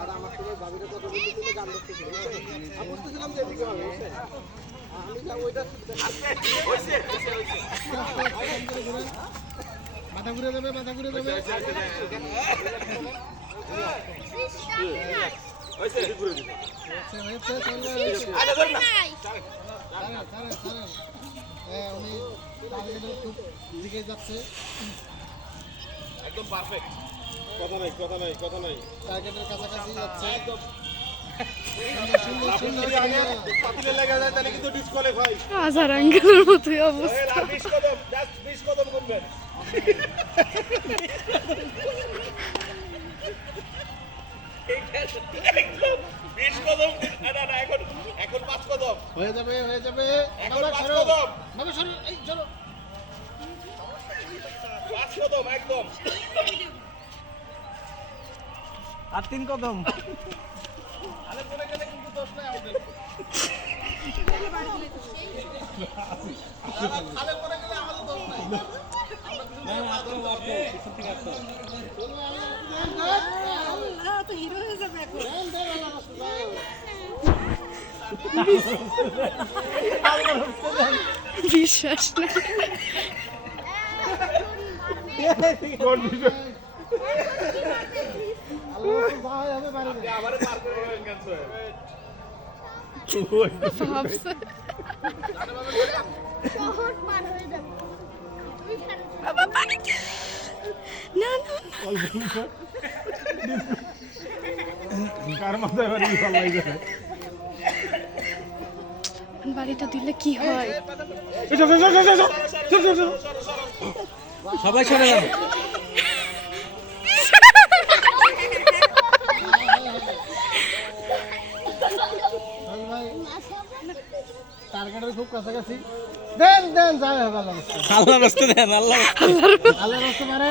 আর আমার সঙ্গে বাবির কথা বলতেছিল গান দেখতেছিল আমি বুঝতেছিলাম যে এদিকে হবে আমি যা ওইটা মাথা ঘুরে যাবে মাথা ঘুরে যাবে উনি টার্গেটের খুব দিকে যাচ্ছে একদম পারফেক্ট কথা নাই কথা নাই কথা নাই টার্গেটের কাছাকাছি যাচ্ছে একদম আজার আঙ্কেলের মতোই অবস্থা। 20 কদম জাস্ট 20 কদম করবেন একদম 20 কদম না না এখন 5 কদম হয়ে যাবে এখন 5 কদম বাবা সরো এই চলো 5 কদম একদম আর 3 কদম আরে পড়ে গেলে কিন্তু দোষ নাই আমাদের আরে পড়ে গেলে আমাদের দোষ নাই তো হিরো হয়ে যাবে এখন। বিশ্বাস না আমারে পার করে গেছে ভাবছে শহর পার হয়ে যাবে বাবা বাড়িতে না না কার মাথায় বাড়ি ফালাই যায় বাড়িটা দিলে কি হয়? সবাই সরে যাবে টার্গেটের খুব কাছাকাছি দেন যায় হবে আল্লাহ রাস্তা দেন আল্লাহ আল্লাহ রাস্তা মারে